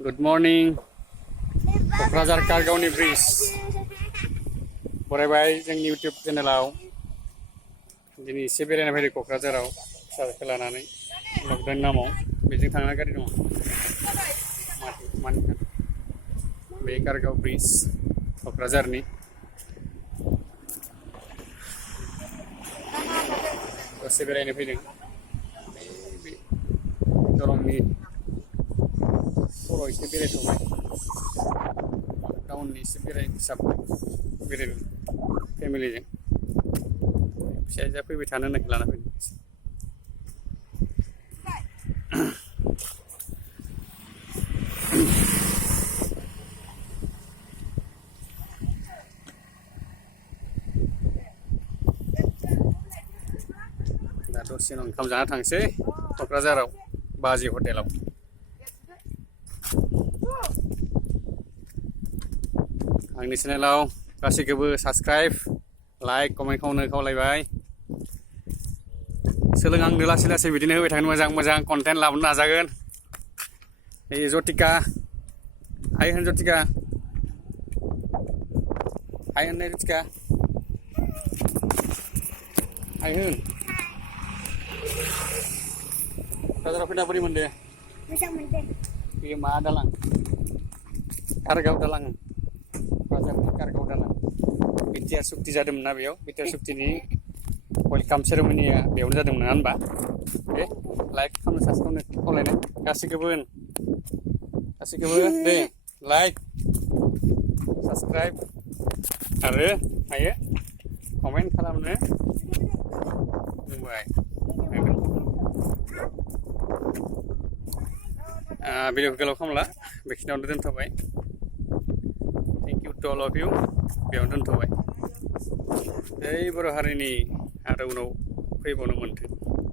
Good morning. K'क्राझार कारगावनि bridge बरायबाय जोंनि YouTube चेनेलाव दिनै एसे बेरायना फैदों क'क्राझाराव फिसाखौ लानानै लकडाउन नामाव बेजों थांना गारि दङ मानि बे कारगाव ब्रिज क'क्राझारनि दसे बेरायनो फैदों बे दलंनि खर' एसे बेरायथ'बाय टाउननि एसे बेरायसाबबाय बेरायनो फेमिलिजों फिसाजोआ फैबाय थानो होननायखौ लाना फैदों दा दसे उनाव ओंखाम जाना थांसै क'क्राझाराव बाजै हटेलाव आंनि चेनेलाव गासैखौबो साबस्क्राइब लाइक कमेन्ट खालामनो खावलायबाय सोलोंहांदो लासै लासै बिदिनो होबाय थागोन मोजां मोजां कन्टेन्ट लाबोनो नाजागोन ओइ जतिका हाय होन जतिका हाय होननाय जतिका हाय होन क'क्राझाराव फैना बोरै मोनदो मोजां मोनदों बेयो मा दालां कारगाव दालां क'क्राझारनि कारगाव दालां बिटिआर सुक्ति जादोंमोन ना बेयाव बिटिआर सुक्तिनि वेलकाम सेरेमनिया बेयावनो जादोंमोन नङा होनबा दे लाइक खालामनो साबस्क्राइब खावलायनाय गासैखौबो दे लाइक साबस्क्राइब आरो हायो कमेन्ट खालामनो बुंबाय भिडिअखौ गोलाव खालामला बेखिनियावनो दोनथ'बाय thank you to all of you बेयावनो दोनथ'बाय बै बर' हारिनि आरो उनाव फैबावनो मोन्थों